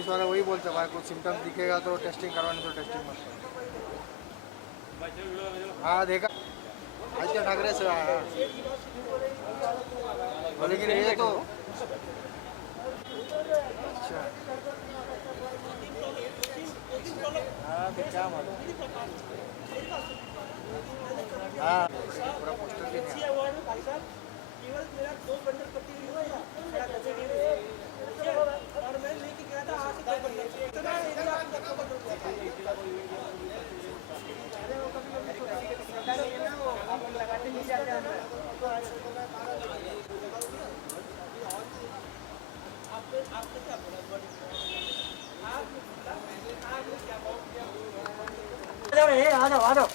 Office वाला वही बोलते भाई कुछ सिम्टम्स दिखेगा तो टेस्टिंग करवाने तो टेस्टिंग मत करो। हाँ देखा आदित्य ठाकरे से आया लेकिन ये तो अच्छा हाँ फिर क्या मालूम हाँ पूरा पोस्टर भी नहीं आया। आ जाओ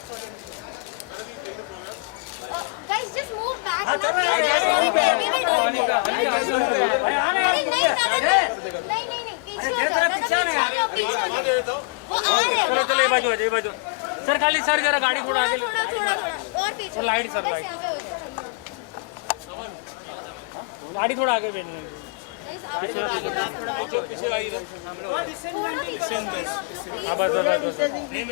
Guys, just move back. We will do it. नहीं पीछे हो जाओ वो आ रहे हैं चलो चलो ये बाजू आ जाओ, ये बाजू सर, खाली सर जरा गाड़ी थोड़ा आगे थोड़ा और पीछे लाइट सर, लाइट गाड़ी थोड़ा आगे बैठने पीछे हाँ बस बस बस बस इधर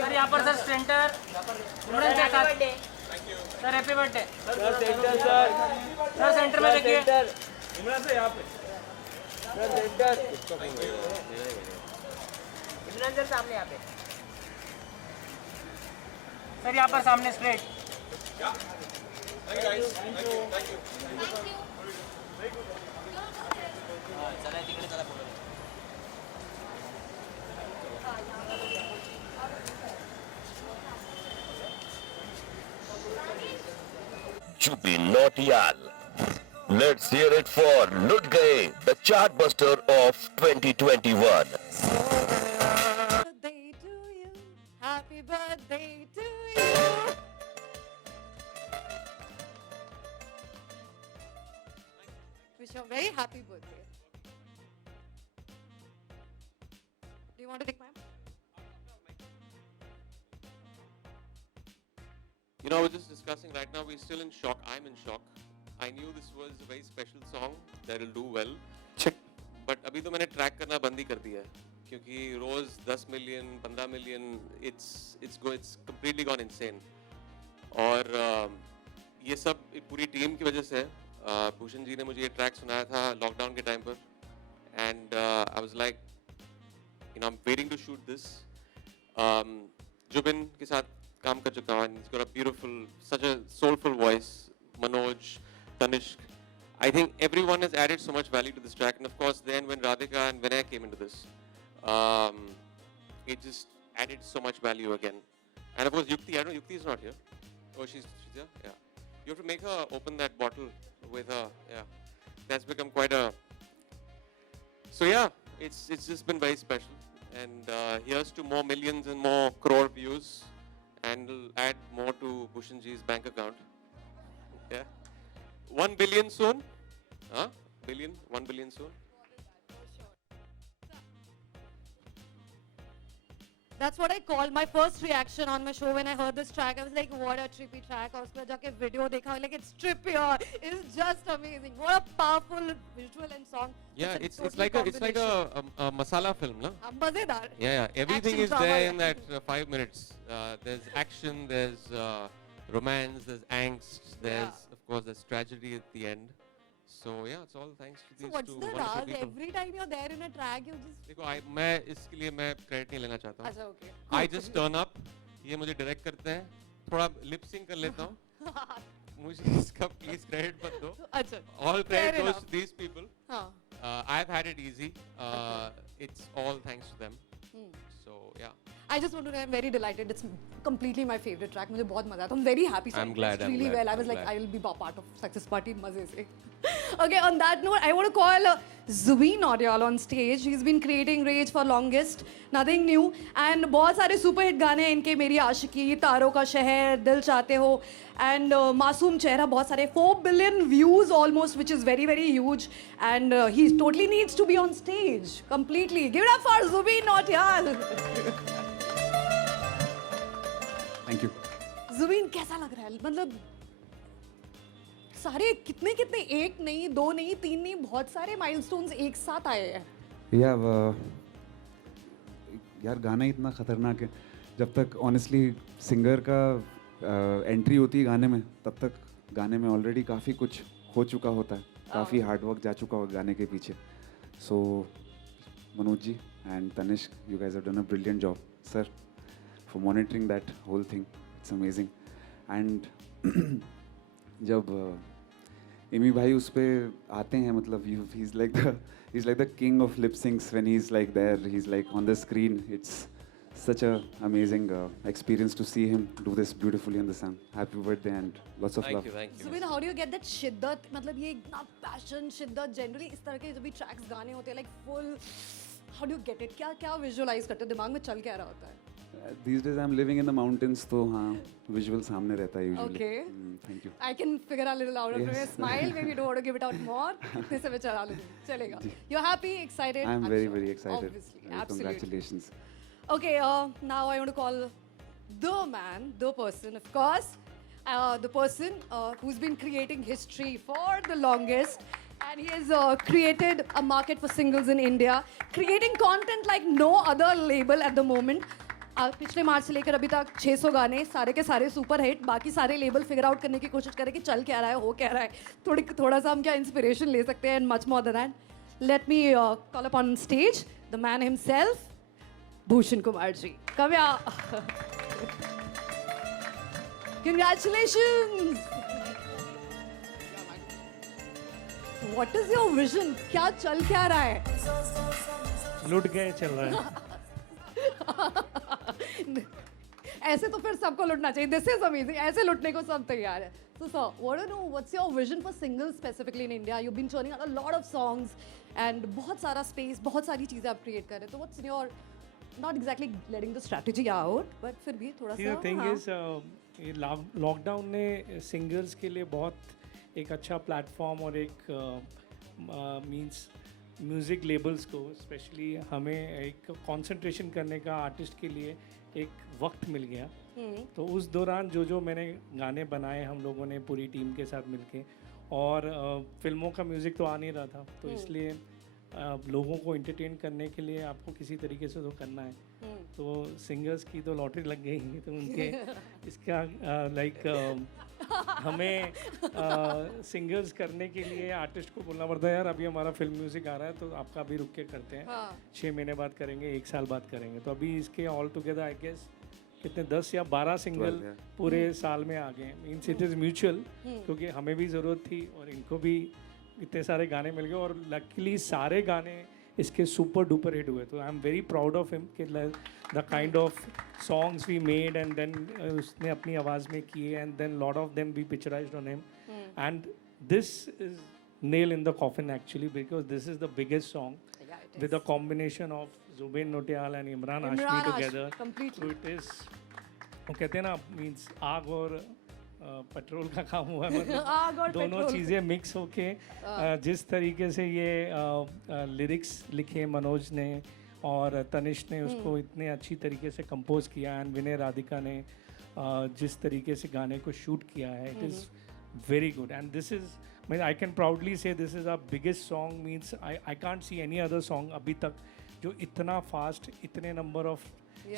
सर यहाँ पर sir centre sir happy birthday sir centre में देखिए इमरान से यहाँ पे इमरान सर सामने यहाँ पे सर यहाँ पर सामने straight Jubi Nautiyal. Let's hear it for Lut Gaye, the chartbuster of 2021. Birthday to you. Happy birthday to you. Wish you a very happy birthday. Do you want to take mine? You know, we're just discussing right now, we're still in shock. I'm in shock. I knew this was a very special song that will do well. But अभी तो मैंने track करना बंद ही कर दिया है क्योंकि रोज 10 million 15 million it's completely gone insane. और ये सब पूरी टीम की वजह से है। भूषण जी ने मुझे ये ट्रैक सुनाया था लॉकडाउन के टाइम पर and I was like, you know, I'm waiting to shoot this. Zubin के साथ काम कर चुका हूँ and he's got a beautiful, such a soulful voice. Manoj, Tanishq. I think everyone has added so much value to this track, and of course, then when Radhika and Vinay came into this, it just added so much value again. And of course, Yukti. I don't know, Yukti is not here. Oh, she's here. Yeah. You have to make her open that bottle with her. Yeah. That's become quite a. So yeah, it's just been very special, and here's to more millions and more crore views, and we'll add more to Bhushanji's bank account. Yeah. 1 billion soon? Huh? 1 billion soon? That's what I called my first reaction on my show when I heard this track. I was like, what a trippy track. और उसके बाद जाके video देखा, like it's trippy. It's just amazing. What a powerful visual and song. Yeah, it's like a masala film, no? मजेदार. Yeah. Everything Action is drama, there in yeah. that 5 minutes. There's action, there's romance, there's angst, there's of course there's tragedy at the end. So yeah, it's all thanks to So these what's two the wonderful raz? people. Every time you're there in a track, you just. देखो मैं इसके लिए मैं credit नहीं लेना चाहता हूँ. अच्छा okay. I just turn up. ये मुझे डायरेक्ट करते हैं. थोड़ा लिप सिंक कर लेता हूँ. मुझे इसका प्लीज क्रेडिट मत दो. अच्छा. All Fair credit goes enough. to these people. हाँ. I've had it easy. It's all thanks to them. So yeah. I just want to say I'm very delighted. It's completely my favorite track. मुझे बहुत मजा आता. I'm very happy. So I'm glad, I'm really glad, well. I I'm was like, glad. I will be part of success party. मजे से. Okay. On that note, I want to call Zubeen Nautiyal on stage. He's been creating rage for longest. Nothing new. And बहुत सारे super hit गाने हैं इनके. मेरी आशिकी, तारों का शहर, दिल चाहते हो. And मासूम चेहरा बहुत सारे 4 billion views almost, which is very very huge. And he totally needs to be on stage completely. Give it up for Zubeen Nautiyal. Thank you. Jubin कैसा लग रहा है? मतलब सारे कितने कितने, एक नहीं, दो नहीं, तीन नहीं, बहुत सारे माइलस्टोन्स एक साथ आए हैं. यार गाना इतना ख़तरनाक है. जब तक ऑनेस्टली सिंगर का एंट्री होती है गाने में, तब तक गाने में ऑलरेडी काफ़ी कुछ हो चुका होता है, काफ़ी हार्डवर्क जा चुका होगा गाने के पीछे. So Manoj ji and Tanishk, you guys have done a brilliant job sir for monitoring that whole thing. It's amazing. And जब एमी भाई उस पे आते हैं, मतलब he is like the king of lip syncs when he is like there, he is like on the screen. It's such a amazing experience to see him do this beautifully in the sun. Happy birthday and lots of love. Thank you. Zubin, how do you get that शिद्दत? मतलब ये इतना passion, शिद्दत, generally इस तरह के जो भी ट्रैक्स गाने होते हैं, like full, how do you get it? क्या क्या विजुअलाइज करते हो? दिमाग में चल क्या रहा होता है? These days I'm living in the mountains, तो हाँ visual सामने रहता है usually. Okay. Thank you. I can figure a little out of your Yes. smile. Maybe you don't want to give it out more. इतने से मैं चला लूँ. चलेगा. You're happy, excited? I'm I'm very sure. very excited. Obviously, absolutely. Congratulations. Okay, now I want to call the man, the person, of course, the person who's been creating history for the longest, and he has created a market for singles in India, creating content like no other label at the moment. पिछले मार्च से लेकर अभी तक 600 गाने, सारे के सारे super hit. बाकी सारे लेबल फिगर आउट करने की कोशिश करें कि चल क्या रहा है, हो क्या रहा है, थोड़ा सा हम क्या इंस्पिरेशन ले सकते हैं, and much more than that. Let me call up on stage the man himself, Bhushan Kumar ji. Come here. Congratulations. What is your vision? क्या चल क्या रहा है? लुट गए चल रहा है. ऐसे तो फिर सबको लुटना चाहिए. This is amazing. ऐसे लुटने को सब तैयार है. So sir, what do you know? What's your vision for singles specifically in India? You've been churning out a lot of songs and बहुत सारा space, बहुत सारी चीजें आप create कर रहे हैं. So what's your, not exactly letting the strategy out, but फिर भी थोड़ा सा. The thing is, ये लॉकडाउन ने सिंगर्स के लिए बहुत एक अच्छा प्लेटफॉर्म और एक मींस म्यूज़िक लेबल्स को स्पेशली हमें एक कंसंट्रेशन करने का आर्टिस्ट के लिए एक वक्त मिल गया. तो उस दौरान जो मैंने गाने बनाए हम लोगों ने पूरी टीम के साथ मिलके, और फिल्मों का म्यूज़िक तो आ नहीं रहा था, तो इसलिए लोगों को एंटरटेन करने के लिए आपको किसी तरीके से तो करना है. तो सिंगर्स की तो लॉटरी लग गई, तो उनके इसका लाइक हमें सिंगर्स करने के लिए आर्टिस्ट को बोलना पड़ता है, यार अभी हमारा फिल्म म्यूज़िक आ रहा है तो आपका अभी रुक के करते हैं. 6 महीने बाद करेंगे, 1 साल बाद करेंगे. तो अभी इसके ऑल टुगेदर आई गेस कितने 10 या 12 सिंगल पूरे साल में आ गए. मीन्स इट इज़ म्यूचुअल, क्योंकि हमें भी ज़रूरत थी और इनको भी इतने सारे गाने मिल गए, और लकीली सारे गाने इसके सुपर डुपर हिट हुए. तो I am very proud of him कि the kind of songs we made and then उसने अपनी आवाज़ में किए, and then lot of them be picturised on him. And this is nail in the coffin actually, because this is the biggest song with a combination of Zubin Nautiyal and Imran Hashmi together. Completely. So it is, वो कहते हैं ना, means आग और petrol का काम हुआ है. आग और दोनों पेट्रोल. चीज़ें मिक्स होके जिस तरीके से ये लिरिक्स लिखे मनोज ने और तनिष्क ने उसको इतने अच्छी तरीके से कंपोज किया, एंड विनय राधिका ने जिस तरीके से गाने को शूट किया है, it is very good. And this is, I can proudly say this is our biggest song. Means I can't see any other song अभी तक जो इतना fast, इतने number of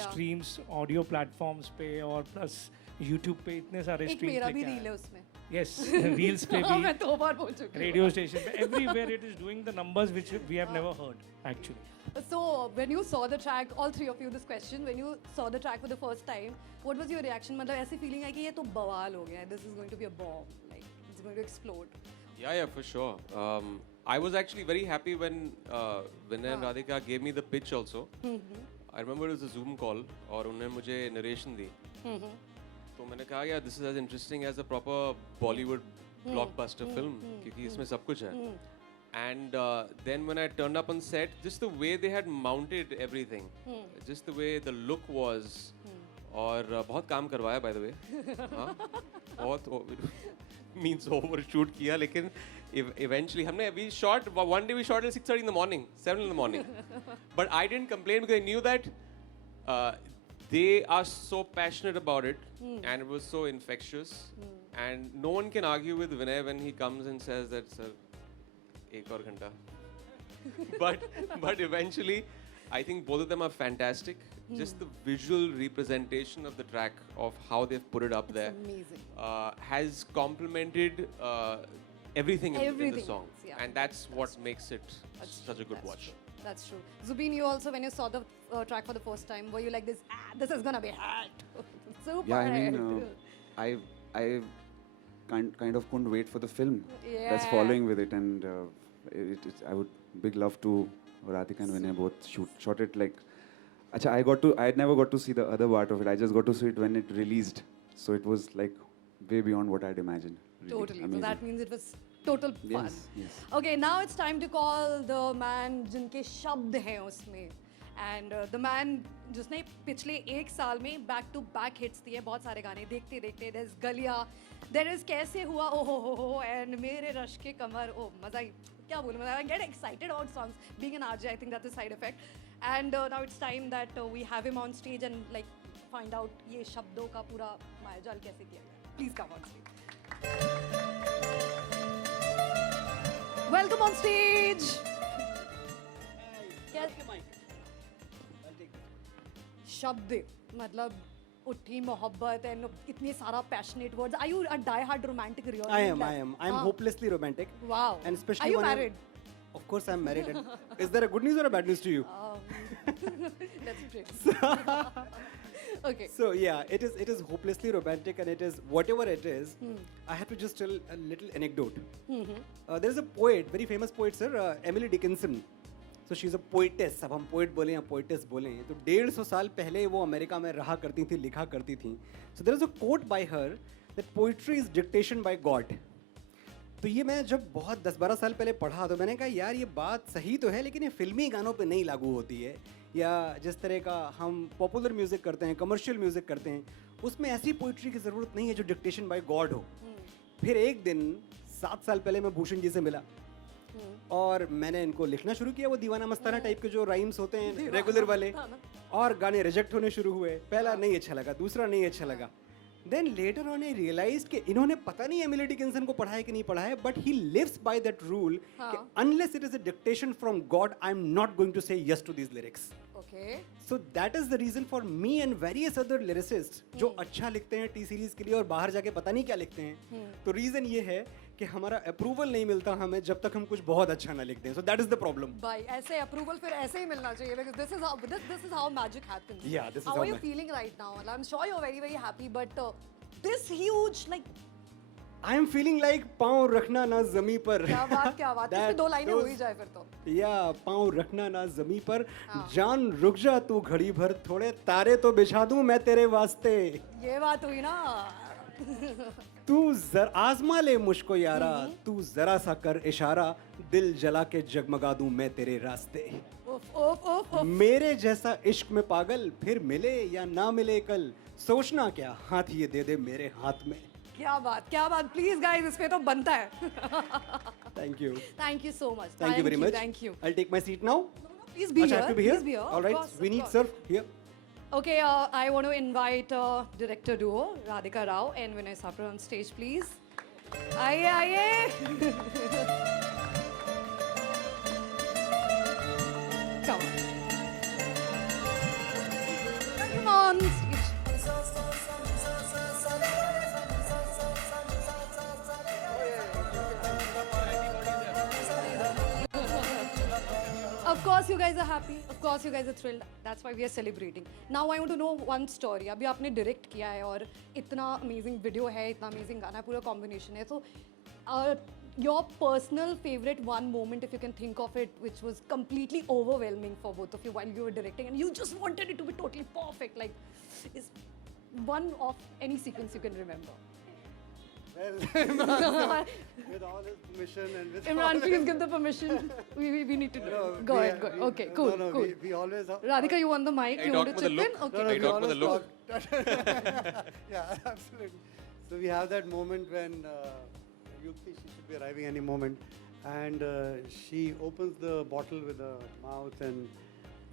streams audio platforms पे और plus YouTube पे इतने सारे streams. एक मेरा भी रील है उसमें. Yes, reels पे भी. मैं 2 बार बोल चुकी हूँ. Radio station पे, everywhere it is doing the numbers which we have never heard actually. So when you saw the track, all three of you, this question, when you saw the track for the first time, what was your reaction? मतलब ऐसी feeling है कि ये तो बवाल हो गया है. This is going to be a bomb. Like it's going to explode. Yeah, for sure. I was actually very happy when Vinay and Radhika gave me the pitch also. I remember it was a Zoom call और उन्होंने मुझे narration दी. तो मैंने कहा यार this is as interesting as a proper Bollywood blockbuster film क्योंकि इसमें सब कुछ है. And then when I turned up on set, just the way they had mounted everything, just the way the look was, और बहुत काम करवाया by the way. हाँ, बहुत means overshoot किया, लेकिन eventually हमने we shot one day we shot till 6:30 in the morning, 7 in the morning. But I didn't complain because I knew that they are so passionate about it, and it was so infectious. And no one can argue with Vinay when he comes and says that, sir, ek aur ghanta. but eventually, I think both of them are fantastic. Just the visual representation of the track, of how they've put it up there, amazing. has complemented everything in the Everything song. else, yeah. And that's what makes it such a good That's watch. true. That's true. Zubeen, you also, when you saw the track for the first time, were you like this? This is gonna be hot. Super Yeah, I hot. mean, I kind of couldn't wait for the film that's Yeah. following with it, and I would big love to Radhika and Vinay both shot it like. Acha, I never got to see the other part of it. I just got to see it when it released, so it was like way beyond what I'd imagined. Really Totally. amazing. So that means it was total fun. Yes, yes. Okay, now it's time to call the man जिनके शब्द हैं उसमें. And the man जिसने पिछले एक साल में back to back hits दिए, बहुत सारे गाने देखते देखते. There's गलिया, there is कैसे हुआ ओ हो and मेरे रश के कमर ओ मजा ही क्या बोलूं मैं. I get excited about songs. Being an RJ, I think that's a side effect. And now it's time that we have him on stage and like find out ये शब्दों का पूरा मायाजाल कैसे किया गया. Please come on stage. Welcome on stage. शब्द मतलब उठी मोहब्बत and इतने सारा passionate words. Are you a die-hard romantic? Really? I am. I'm hopelessly romantic. Wow. And especially Are you when I'm- married? Of course, I'm married. And is there a good news or a bad news to you? Let's pray. Okay. So yeah, it is hopelessly romantic, and it is whatever it is. I have to just tell a little anecdote. There's a poet, very famous poet, sir, Emily Dickinson. So she's a poetess. अब हम poet बोले या poetess बोले तो 150 साल पहले वो America में रहा करती थी, लिखा करती थी. So there is a quote by her that poetry is dictation by God. तो ये मैं जब बहुत 10-12 साल पहले पढ़ा तो मैंने कहा यार ये बात सही तो है लेकिन ये फिल्मी गानों पे नहीं लागू होती है, या जिस तरह का हम पॉपुलर म्यूज़िक करते हैं, कमर्शियल म्यूज़िक करते हैं, उसमें ऐसी पोइट्री की ज़रूरत नहीं है जो डिक्टेशन बाय गॉड हो. फिर एक दिन 7 साल पहले मैं भूषण जी से मिला और मैंने इनको लिखना शुरू किया, वो दीवाना मस्ताना टाइप के जो राइम्स होते हैं रेगुलर वाले, और गाने रिजेक्ट होने शुरू हुए. पहला नहीं अच्छा लगा, दूसरा नहीं अच्छा लगा. Then later on I realised कि इन्होंने पता नहीं एमिली डिकिंसन को पढ़ा है कि नहीं पढ़ा है, but he lives by that rule कि unless it is a dictation from God I am not going to say yes to these lyrics. Okay. So that is the reason for me and various other lyricist जो अच्छा लिखते हैं T series के लिए और बाहर जाके पता नहीं क्या लिखते हैं. तो रीजन ये है कि हमारा अप्रूवल नहीं मिलता हमें जब तक हम कुछ बहुत अच्छा ना लिख दें. सो that is the problem. Bye. ऐसे approval फिर ऐसे ही मिलना चाहिए because this is how magic happens. Yeah, this is how how are you ma- feeling right now? Well, I'm sure you're very very happy, but this huge like I am feeling like पाँव रखना ना जमी पर. क्या बात इसमें दो लाइनें हो ही जाए फिर तो. या पाँव रखना ना जमी पर, जान रुक जा तू घड़ी भर, थोड़े तारे तो बिछा दूं मैं तेरे वास्ते. ये बात हुई ना. तू आजमा ले मुझको यारा, तू जरा सा कर इशारा, दिल जला के जगमगा दूं मैं तेरे रास्ते. ओफ. मेरे जैसा इश्क में पागल फिर मिले या ना मिले कल, सोचना क्या हाथ ये दे दे मेरे हाथ में. क्या बात प्लीज गाइस इसमें तो बनता है. Thank you. Thank you so much. Thank you very much. Thank you. I'll take my seat now. Please be Acha, here. I have to be here? Please be here. All Of right. course, We of need course. sir here. Okay, I want to invite director duo Radhika Rao and Vinay Sapra on stage, please. Aye. Come on. Come on stage. Of course you guys are happy. Of course you guys are thrilled. That's why we are celebrating. Now I want to know one story. अभी आपने direct किया है और इतना amazing video है, इतना amazing गाना है, पूरा combination है. So your personal favorite one moment, if you can think of it, which was completely overwhelming for both of you while you were directing, and you just wanted it to be totally perfect. Like, is one of any sequence you can remember? Well, with all his permission and with Imran, please give the permission. We need to do. No, Go we- ahead. we- Okay, cool. We always have, Radhika, you want the mic? I You talk want to with the chip in? look. Okay. I talk with the look. yeah, absolutely. So we have that moment when Yukti, she should be arriving any moment, and she opens the bottle with her mouth and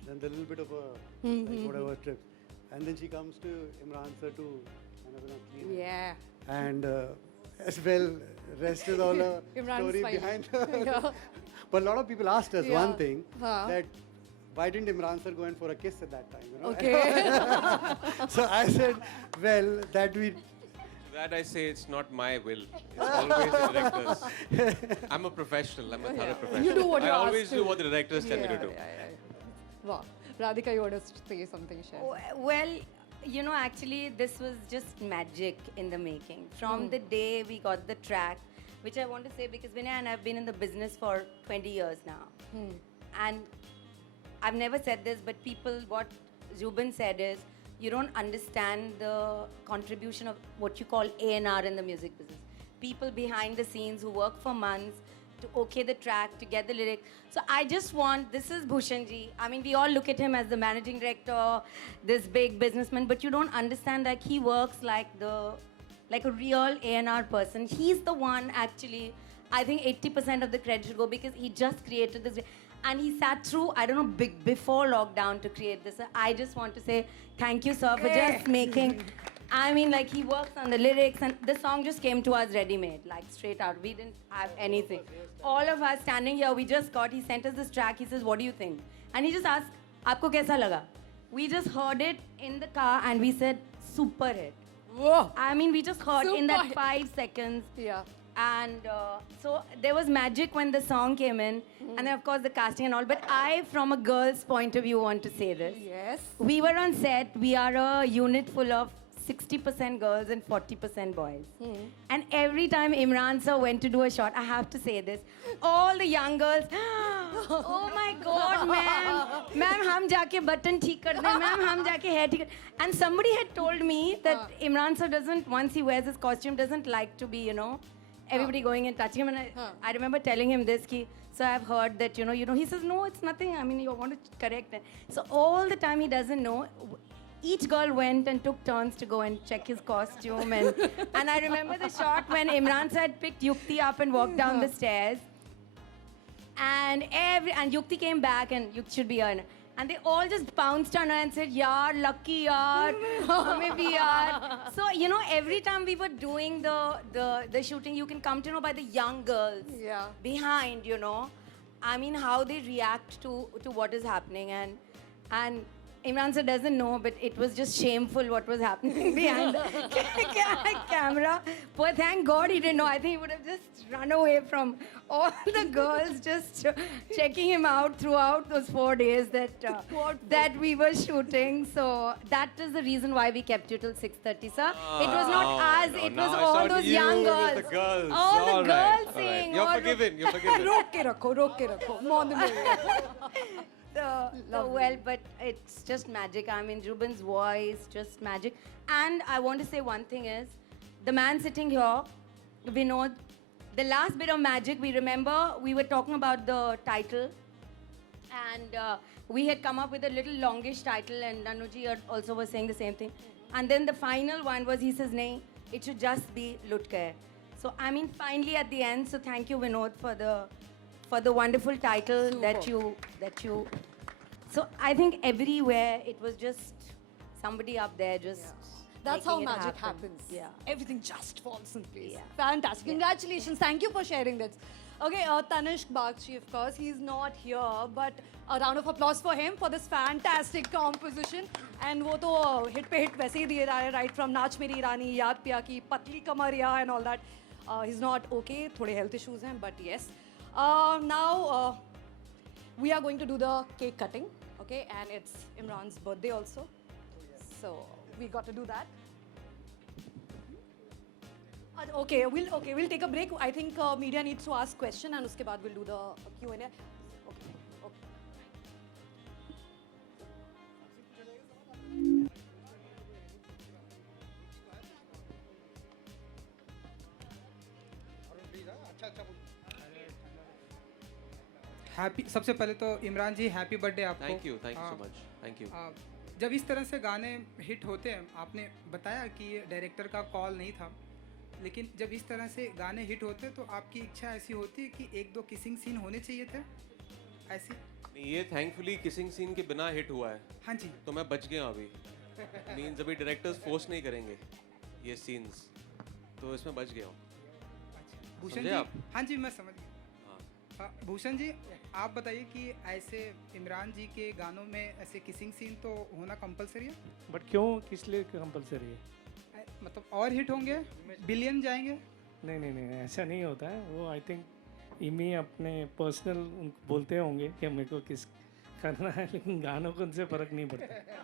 then the little bit of a like whatever trip, and then she comes to Imran sir to kind of, clean it. Yeah. And as well, rest is all a Imran's story fine. behind. Yeah. But a lot of people asked us Yeah. one thing, Huh. that why didn't Imran sir go in for a kiss at that time? Okay. So I said, well, that we. That I say it's not my will. It's always the directors. I'm a professional. I'm a thorough professional. You do what I you're always asked do to. what the directors tell me to do. Wow. Radhika, you want to say something, Share? Well, you know, actually, this was just magic in the making. From the day we got the track, which I want to say because Vinay and I have been in the business for 20 years now. And I've never said this, but people, what Zubin said is, you don't understand the contribution of what you call A&R in the music business. People behind the scenes who work for months to okay the track, to get the lyric. So I just want, this is Bhushanji. I mean, we all look at him as the managing director, this big businessman, but you don't understand that he works like a real A&R person. He's the one actually, I think 80% of the credit should go because he just created this. And he sat through, I don't know, before lockdown to create this. I just want to say thank you, sir, for just making. I mean, like, he works on the lyrics, and the song just came to us ready-made, like, straight out. We didn't have anything. All of us standing here, we just got, he sent us this track. He says, what do you think? And he just asked, aapko kaisa laga? We just heard it in the car, and we said, super hit. Whoa. I mean, we just heard in that Super hit. 5 seconds. Yeah. And so there was magic when the song came in, and then of course the casting and all. But I, from a girl's point of view, want to say this. Yes. We were on set. We are a unit full of 60% girls and 40% boys. And every time Imran sir went to do a shot, I have to say this, all the young girls, oh my God, ma'am, hum jaake button theek kar de, ma'am, hum jaake hair theek kar. And somebody had told me that Imran sir doesn't, once he wears his costume, doesn't like to be, you know, everybody going and touching him. And I remember telling him this, so I've heard that, you know, he says, no, it's nothing. I mean, you want to correct it. So all the time he doesn't know. Each girl went and took turns to go and check his costume. And I remember the shot when Imran sir had picked Yukti up and walked down the stairs. And Yukti came back, and Yukti should be here. And they all just bounced on her and said, yaar, lucky yaar, hame bhi yaar. So, you know, every time we were doing the shooting, you can come to know by the young girls behind, you know. I mean, how they react to what is happening. And Imran sir doesn't know, but it was just shameful what was happening behind the camera. But thank God he didn't know. I think he would have just run away from all the girls just checking him out throughout those 4 days that we were shooting. So that is the reason why we kept you till 6:30, sir. It was not us. No, it now was I all thought those you young with girls. the girls. All the All right, girls all right. saying. You're all- forgiven. You're forgiven. रोक के रखो मौन में So well, but it's just magic. I mean, Ruben's voice, just magic. And I want to say one thing is, the man sitting here, Vinod, the last bit of magic, we remember we were talking about the title, and we had come up with a little longish title, and Nanuji also was saying the same thing. And then the final one was, he says, nahi, it should just be Lutke. So I mean, finally at the end, so thank you, Vinod, for the wonderful title that you. So I think everywhere it was just somebody up there just. That's how making it magic happen. happens. Yeah. Everything just falls in place. Yeah. Fantastic. Congratulations. Thank you for sharing that. Okay, Tanishq Bagchi, of course, he's not here, but a round of applause for him for this fantastic composition. And वो तो hit पे hit वैसे ही दिए जा रहे हैं, right from नाच मेरी रानी, याद पिया की, पतली कमरिया and all that. He's not okay, थोड़े health issues हैं, but yes. Now we are going to do the cake cutting, okay? And it's Imran's birthday also, so we got to do that. Okay, we'll take a break. I think media needs to ask question, and उसके बाद we'll do the Q&A. Okay. Happy सबसे पहले तो इमरान जी happy birthday आपको Thank you so much. Thank you. जब इस तरह से गाने हिट होते हैं, आपने बताया कि ये डायरेक्टर का कॉल नहीं था, लेकिन जब इस तरह से गाने हिट होते हैं तो आपकी इच्छा ऐसी होती है कि एक दो किसिंग सीन होने चाहिए थे ऐसी? ये थैंकफुली किसिंग सीन के बिना हिट हुआ है, हाँ जी, तो मैं बच गया अभी. मीन्स अभी डायरेक्टर्स फोर्स नहीं करेंगे ये सीन्स, तो इसमें बच गया हूँ। भूषण समझे जी, आप? हाँ जी मैं समझ गया। हाँ। भूषण जी आप बताइए कि ऐसे इमरान जी के गानों में ऐसे किसिंग सीन तो होना कंपलसरी है? बट क्यों, किस लिए कंपलसरी है? मतलब और हिट होंगे, बिलियन जाएंगे? नहीं नहीं नहीं, ऐसा नहीं होता है। वो आई थिंक इमी अपने पर्सनल उनको बोलते होंगे कि मेरे को किस करना है, लेकिन गानों को उनसे फ़र्क नहीं पड़ता।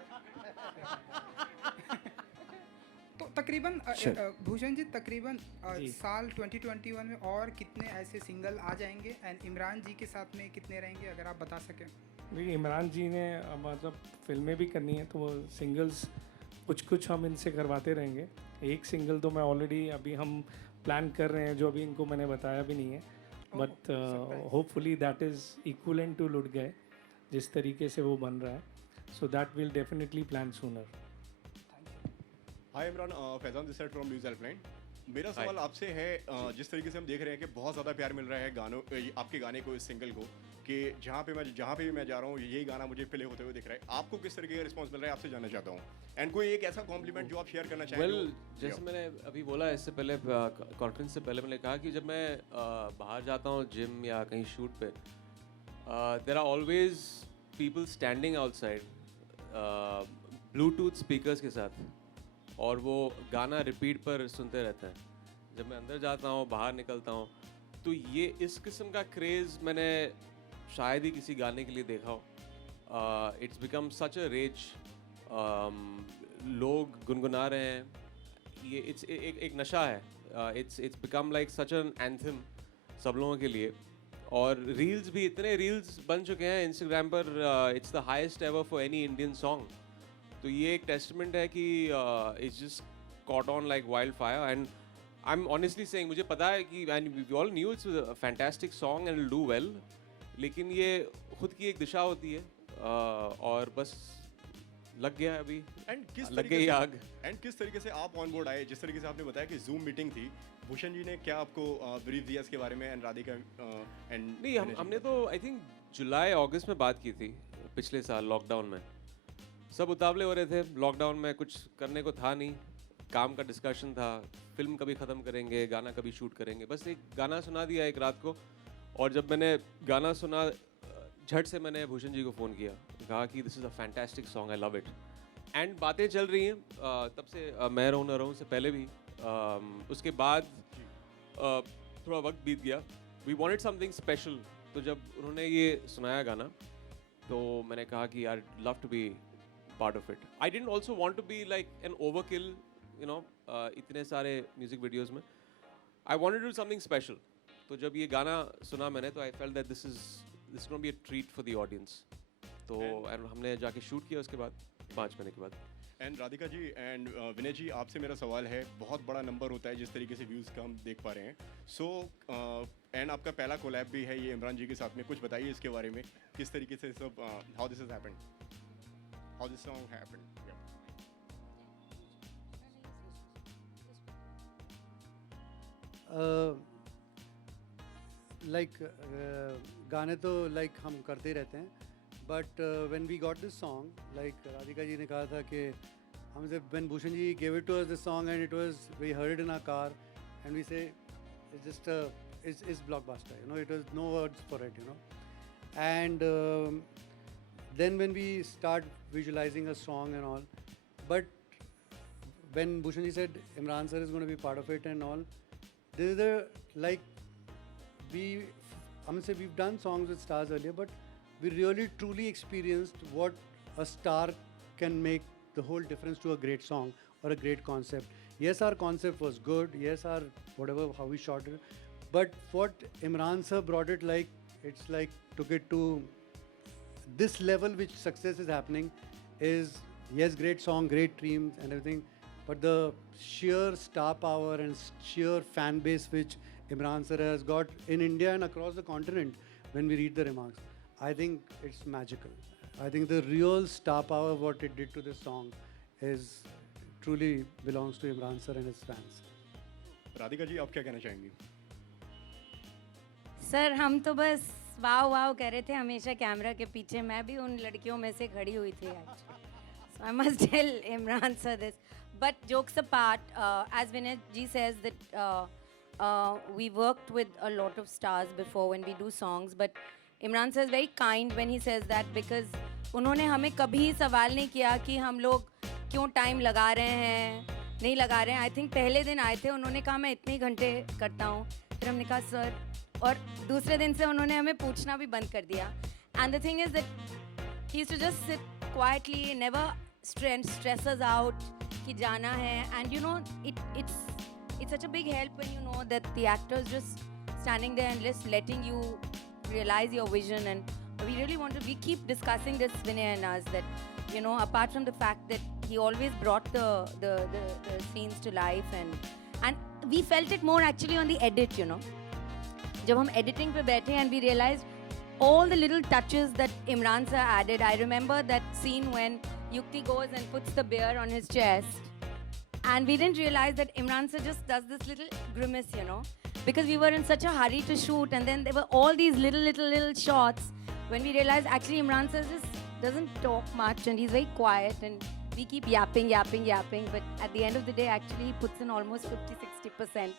तो तकरीबन भूषण जी तकरीबन जी। साल 2021 में और कितने ऐसे सिंगल आ जाएंगे एंड इमरान जी के साथ में कितने रहेंगे, अगर आप बता सकें? देखिए इमरान जी ने मतलब फिल्में भी करनी है, तो वो सिंगल्स कुछ कुछ हम इनसे करवाते रहेंगे। एक सिंगल तो मैं ऑलरेडी अभी हम प्लान कर रहे हैं, जो अभी इनको मैंने बताया भी नहीं है, but hopefully that is equivalent to लुट गए जिस तरीके से वो बन रहा है, so that will definitely plan sooner. Hi Imran, Faizan this side from news helpline. मेरा सवाल आपसे है, जिस तरीके से हम देख रहे हैं कि बहुत ज़्यादा प्यार मिल रहा है गानों आपके गाने को, इस सिंगल को, कि जहाँ पे भी मैं जा रहा हूँ यही गाना मुझे प्ले होते हुए दिख रहा है, आपको किस तरीके का रिस्पांस मिल रहा है, आपसे जानना चाहता हूँ। एंड कोई एक ऐसा कॉम्प्लीमेंट जो आप शेयर करना चाहें? वेल, जैसे मैंने अभी बोला, इससे पहले कॉन्फ्रेंस से पहले मैंने कहा कि जब मैं बाहर जाता हूँ जिम या कहीं शूट पे, there are always people standing outside bluetooth speakers के साथ, और वो गाना रिपीट पर सुनते रहते हैं। जब मैं अंदर जाता हूँ, बाहर निकलता हूँ, तो ये इस किस्म का क्रेज़ मैंने शायद ही किसी गाने के लिए देखा हो। It's become such a rage, लोग गुनगुना रहे हैं, ये इट्स एक नशा है। It's become like such an anthem सब लोगों के लिए। और रील्स भी, इतने रील्स बन चुके हैं इंस्टाग्राम पर, it's the highest ever for any Indian song. तो ये एक टेस्टमेंट है कि it's just caught on like wild fire. And I am honestly saying, मुझे पता है कि and we all knew it's a fantastic song and will do well, लेकिन ये खुद की एक दिशा होती है, और बस लग गया है अभी, एंड किस लग तरीके गई से आग। एंड किस तरीके से आप ऑन बोर्ड आए? जिस तरीके से आपने बताया कि जूम मीटिंग थी, भूषण जी ने क्या आपको ब्रीफ दिया इसके बारे में, एंड राधिका एंड नहीं, हमने तो आई थिंक जुलाई अगस्त में बात की थी पिछले साल लॉकडाउन में। सब उतावले हो रहे थे, लॉकडाउन में कुछ करने को था नहीं, काम का डिस्कशन था, फिल्म कभी ख़त्म करेंगे, गाना कभी शूट करेंगे। बस एक गाना सुना दिया एक रात को, और जब मैंने गाना सुना, झट से मैंने भूषण जी को फ़ोन किया, कहा कि this is a fantastic song, I love it. And बातें चल रही हैं तब से, मैं रहूँ न रहूँ से पहले भी। उसके बाद थोड़ा वक्त बीत गया, वी वांटेड समथिंग स्पेशल। तो जब उन्होंने ये सुनाया गाना, तो मैंने कहा कि यार love to be part of it. I didn't also want to be like an overkill, you know, इतने सारे म्यूजिक वीडियोज़ में। I wanted to do something special. तो जब ये गाना सुना मैंने, तो I felt that this gonna be a treat for the audience. तो एंड हमने जाके शूट किया उसके बाद 5 महीने के बाद। एंड राधिका जी एंड विनय जी, आपसे मेरा सवाल है, बहुत बड़ा नंबर होता है जिस तरीके से व्यूज़ का हम देख पा रहे हैं। सो एंड आपका पहला कोलैब भी है ये इमरान जी के साथ में, कुछ बताइए इसके बारे में, किस तरीके से सब, how this has happened, how this song happened? Like गाने तो लाइक हम करते ही रहते हैं, but when we got this song, like Radhika ji ने कहा था कि हमसे, when Bhushan ji gave it to us this song and it was, we heard in our car and we say it's just it's blockbuster, you know, it was no words for it, you know. And then when we start visualizing a song and all, but when Bhushan ji said Imran sir is going to be part of it and all, there is a, like, we've done songs with stars earlier, but we really truly experienced what a star can make the whole difference to a great song or a great concept. Yes, our concept was good. Yes, our whatever, how we shot it, but what Imran sir brought it, like, it's like took it to this level which success is happening is, yes, great song, great dreams and everything, but the sheer star power and sheer fan base which Imran sir has got in India and across the continent, when we read the remarks, I think it's magical. I think the real star power what it did to this song is truly belongs to Imran sir and his fans. Radhika ji, आप क्या कहना चाहेंगी? Sir हम तो बस वाव वाव कह रहे थे हमेशा कैमरा के पीछे। मैं भी उन लड़कियों में से खड़ी हुई थी आज। I must tell Imran sir this. But jokes apart, as Vinay ji says that we worked with a lot of stars before when we do songs, but Imran sir is very kind when he says that because उन्होंने हमें कभी सवाल नहीं किया कि हम लोग क्यों टाइम लगा रहे हैं नहीं लगा रहे हैं. आई थिंक पहले दिन आए थे, उन्होंने कहा मैं इतने घंटे करता हूँ. फिर हमने कहा सर, और दूसरे दिन से उन्होंने हमें पूछना भी बंद कर दिया. And the thing is that he used to just sit quietly, never stress us out कि जाना है. And you know it's such a big help when you know that the actors just standing there and just letting you realize your vision. And we really want to, we keep discussing this, Vinay and us, that you know, apart from the fact that he always brought the scenes to life, and we felt it more actually on the edit, you know. जब हम editing पे बैठे and we realized all the little touches that Imran sir added. I remember that scene when Yukti goes and puts the beer on his chest, and we didn't realize that Imran sir just does this little grimace, you know, because we were in such a hurry to shoot, and then there were all these little shots when we realized actually Imran sir just doesn't talk much and he's very quiet, and we keep yapping, but at the end of the day actually he puts in almost 50-60%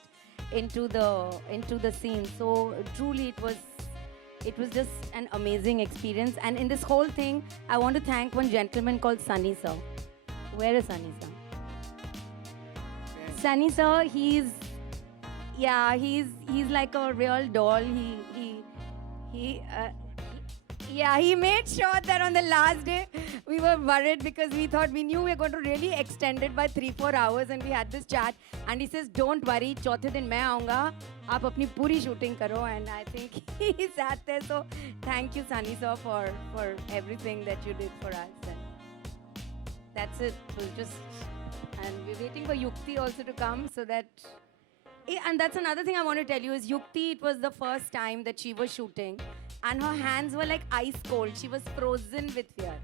into the scene. So truly it was just an amazing experience. And in this whole thing I want to thank one gentleman called Sunny sir. Where is Sunny sir? Sunny sir, he's like a real doll. He made sure that on the last day we were worried because we thought, we knew we were going to really extend it by 3-4 hours, and we had this chat and he says, don't worry, चौथे दिन मैं आऊँगा, आप अपनी पूरी shooting करो. And I think he sat there. So thank you Sunny sir for everything that you did for us. And that's it. It was just, and we're waiting for Yukti also to come so that. And that's another thing I want to tell you is Yukti, it was the first time that she was shooting and her hands were like ice cold. She was frozen with fear.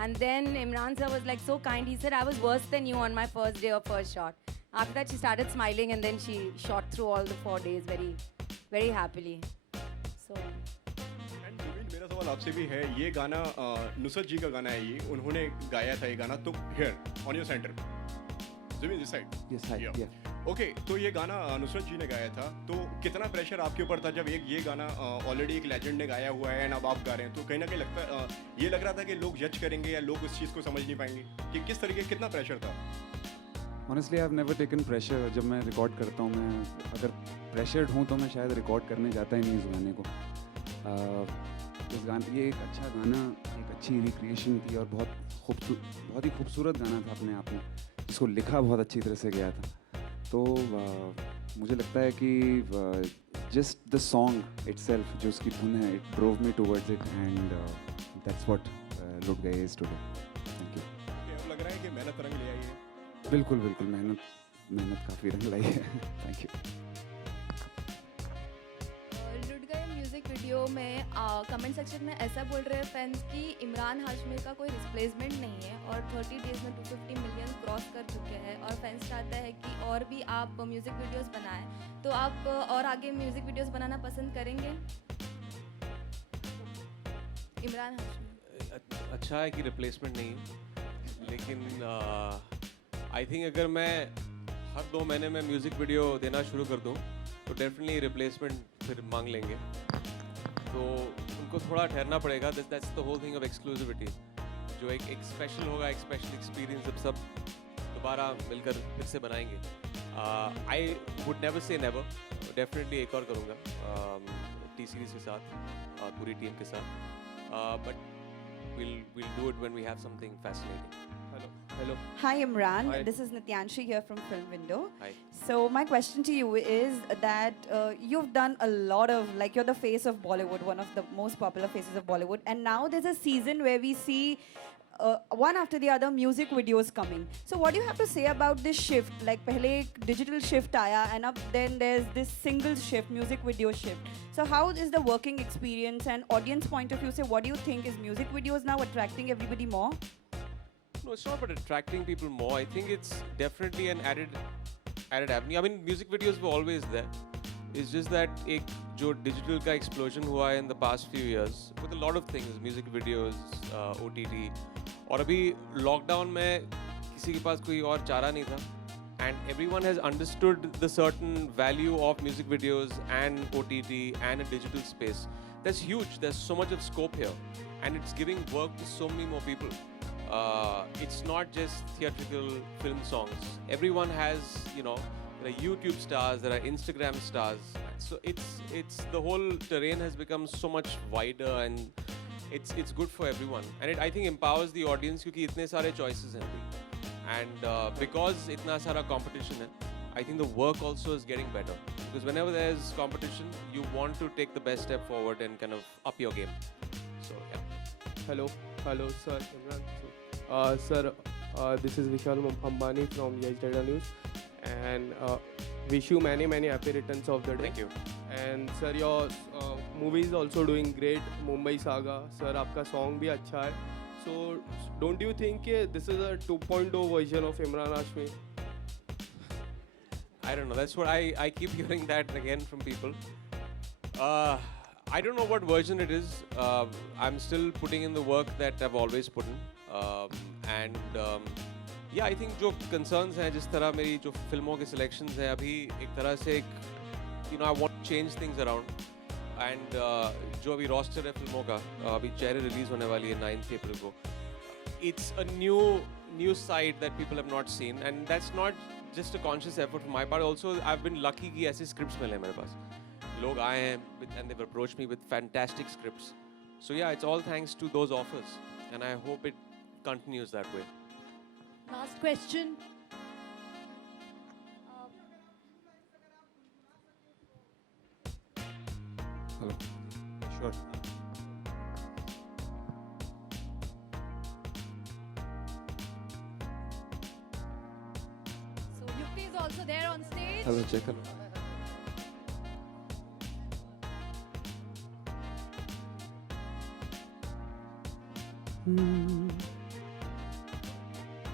And then Imran sir was like so kind. He said, I was worse than you on my first day of first shot. After that she started smiling and then she shot through all the 4 days very, very happily. So. And Zubin, मेरा सवाल आपसे भी है, ये गाना नुसरत जी का गाना है, ये उन्होंने गाया था ये गाना, तो here on your center, Zubin this side. Yes, hi. Yeah. Okay तो ये गाना नुसरत जी ने गाया था, तो कितना प्रेशर आपके ऊपर था जब ये गाना ऑलरेडी एक लेजेंड ने गाया हुआ है एंड अब आप गा रहे हैं, तो कहीं ना कहीं लगता ये लग रहा था कि लोग जज करेंगे या लोग उस चीज़ को समझ नहीं पाएंगे, कि किस तरीके कितना प्रेशर था? Honestly I have never taken pressure. जब मैं रिकॉर्ड करता हूँ, मैं अगर प्रेशर्ड हूँ तो मैं शायद रिकॉर्ड करने जाता ही नहीं इस गाने को. इस गाने, ये एक अच्छा गाना, एक अच्छी रिक्रिएशन थी और बहुत ही खूबसूरत गाना था अपने आप में, जिसको लिखा बहुत अच्छी तरह से गया था. तो मुझे लगता है कि जस्ट द सॉन्ग इटसेल्फ, जो उसकी धुन है, it drove me towards it and that's what लुट गए इज टुडे. Thank you. अब लग रहा है कि मेहनत रंग ले आई है. बिल्कुल मेहनत काफ़ी रंग लाई है. Thank you. लुट गए म्यूजिक वीडियो में कमेंट सेक्शन में ऐसा बोल रहे हैं फैंस कि इमरान हाशमी का कोई रिप्लेसमेंट नहीं है और 30 डेज में 250 मिलियन क्रॉस कर चुके हैं, और फैंस चाहते हैं कि और भी आप म्यूजिक वीडियोस बनाएं, तो आप और आगे म्यूजिक वीडियोस बनाना पसंद करेंगे? इमरान हाशमी. अच्छा है कि रिप्लेसमेंट नहीं है, लेकिन आई थिंक अगर मैं हर 2 महीने में म्यूज़िक वीडियो देना शुरू कर दूँ तो डेफिनेटली रिप्लेसमेंट फिर मांग लेंगे, तो उनको थोड़ा ठहरना पड़ेगा. That's the whole thing of exclusivity, जो एक स्पेशल होगा, एक स्पेशल एक्सपीरियंस जब सब दोबारा मिलकर फिर से बनाएंगे. I would never say never, definitely एक और करूँगा टी सीरीज़ के साथ और पूरी टीम के साथ, but we'll do it when we have something fascinating. Hello. Hi Imran, Hi. this is Nityanshi here from Film Window. Hi. So my question to you is that you've done a lot of, like, you're the face of Bollywood, one of the most popular faces of Bollywood, and now there's a season where we see one after the other music videos coming. So what do you have to say about this shift? Like pehle ek digital shift aaya and then there's this single shift, music video shift. So how is the working experience and audience point of view? Say, what do you think, is music videos now attracting everybody more? No, it's not about attracting people more. I think it's definitely an added avenue. I mean, music videos were always there. It's just that एक जो digital का explosion हुआ है in the past few years with a lot of things, music videos, OTT, और अभी lockdown में किसी के पास कोई और चारा नहीं था. And everyone has understood the certain value of music videos and OTT and a digital space. That's huge. There's so much of scope here, and it's giving work to so many more people. It's not just theatrical film songs. Everyone has, there are YouTube stars, there are Instagram stars. So it's the whole terrain has become so much wider, and it's good for everyone. And I think empowers the audience क्योंकि इतने सारे choices हैं अभी. And because itna sara competition hai, I think the work also is getting better. Because whenever there's competition, you want to take the best step forward and kind of up your game. So yeah. Hello, sir. Imran. Sir, this is Vishal Ambani from Yes Data News, and wish you many happy returns of the day. Thank you. And sir, your movie is also doing great. Mumbai Saga, sir, आपका song भी अच्छा है. So don't you think this is a 2.0 version of Imran Hashmi? I don't know. That's what I keep hearing that again from people. I don't know what version it is. I'm still putting in the work that I've always put in. Yeah, I think जो concerns हैं, जिस तरह मेरी जो फिल्मों के selections हैं अभी एक तरह से I want to change things around. And जो अभी roster है फिल्मों का अभी चेहरे रिलीज होने वाली है 9th April को. It's a new side that people have not seen, and that's not just a conscious effort from my part. Also, I've been lucky कि ऐसे scripts मिले मेरे पास. लोग आए हैं and they've approached me with fantastic scripts. So yeah, it's all thanks to those offers, and I hope it continues that way. Last question. Hello. Sure. So Yukti is also there on stage. Hello, check. Hello.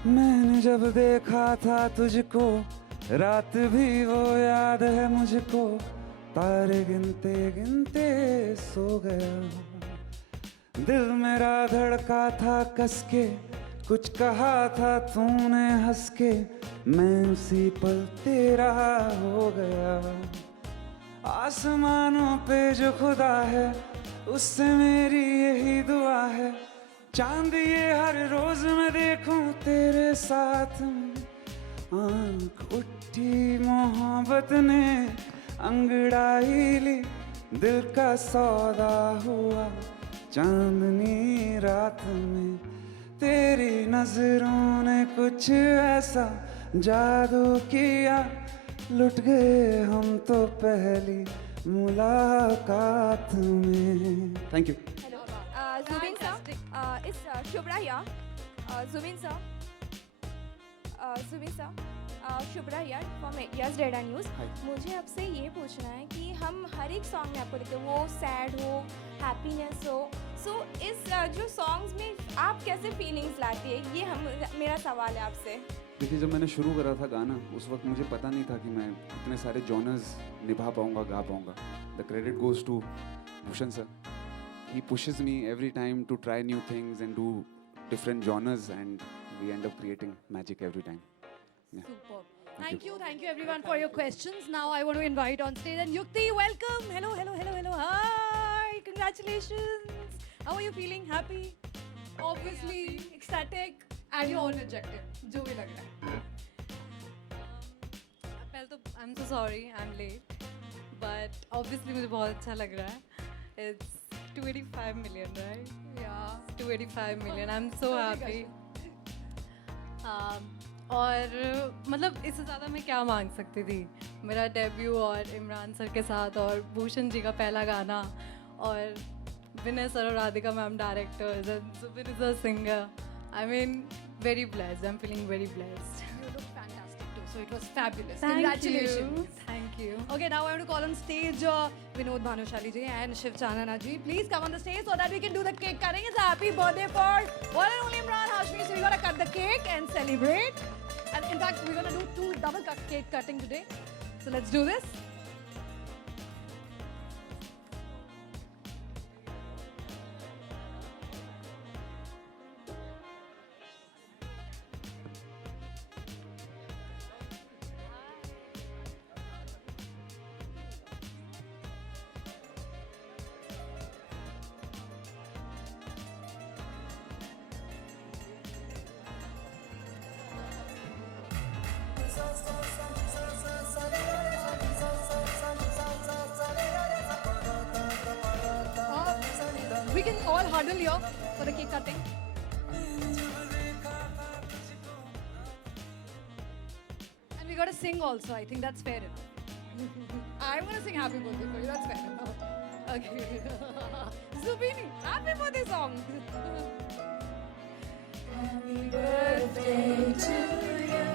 मैंने जब देखा था तुझको रात भी वो याद है मुझको तारे गिनते गिनते सो गया दिल मेरा धड़का था कस के कुछ कहा था तूने हंस के मैं उसी पल तेरा हो गया आसमानों पे जो खुदा है उससे मेरी यही दुआ है चांद ये हर रोज मैं देखूं तेरे साथ में आँख उठी मोहब्बत ने अंगड़ाई ली दिल का सौदा हुआ चांदनी रात में तेरी नजरों ने कुछ ऐसा जादू किया लुट गए हम तो पहली मुलाकात में thank you Zubin sir, it's Shubhra here. Zubin sir, Shubhra here from Yes Data News. मुझे आपसे ये पूछना है कि हम हर एक सॉन्ग में आपको देखते हैं वो सैड हो हैप्पीनेस हो सो इस जो सॉन्ग्स में आप कैसे फीलिंग्स लाती है ये मेरा सवाल है आपसे. देखिए जब मैंने शुरू करा था गाना उस वक्त मुझे पता नहीं था कि मैं इतने सारे जॉनर्स निभा पाऊंगा गा पाऊंगा the credit goes to Bhushan sir he pushes me every time to try new things and do different genres and we end up creating magic every time. Yeah. Super. Thank you everyone for your questions. Now I want to invite on stage and Yukti, welcome. Hello. Hi, congratulations. How are you feeling? Happy? Obviously ecstatic and your own objective. जो भी लग रहा है. पहले तो I'm so sorry I'm late, but obviously मुझे बहुत अच्छा लग रहा है. It's 285 million, right? Yeah. 285 million. I'm so happy. और मतलब इससे ज़्यादा मैं क्या मांग सकती थी मेरा डेब्यू और इमरान सर के साथ और भूषण जी का पहला गाना और विनय सर और Radhika ma'am directors and Zubin is a singer I mean very blessed I am feeling very blessed. You look fantastic too. So it was fabulous. Thank Congratulations. you. Thank you. Okay, now I want to call on stage Vinod Bhanushali ji and Shiv Chanana ji. Please come on the stage so that we can do the cake cutting. It's a happy birthday for one and only Imran Hashmi. So we gotta cut the cake and celebrate. And in fact, we're gonna do 2 double cake cutting today. So let's do this. We can all huddle here for the cake cutting. And we gotta sing also. I think that's fair enough. I'm gonna sing happy birthday for you. That's fair enough. Okay. Zubini, happy birthday song. Happy birthday to you.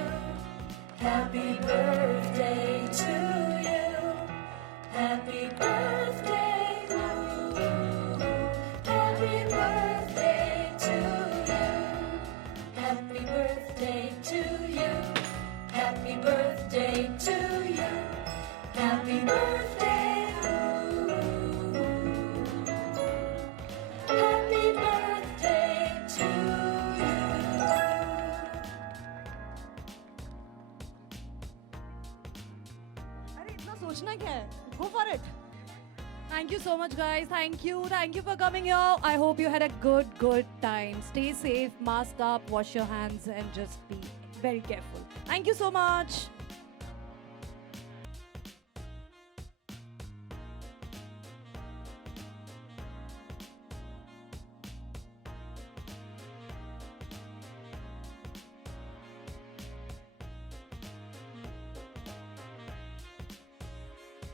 Happy birthday to you. Happy birthday. Happy birthday to you. Happy birthday to you. Happy birthday to you. Happy birthday. Happy birthday to you. अरे इतना सोचना क्या है? Go for it. Thank you so much, guys. Thank you for coming here. I hope you had a good time. Stay safe, mask up, wash your hands, and just be very careful. Thank you so much.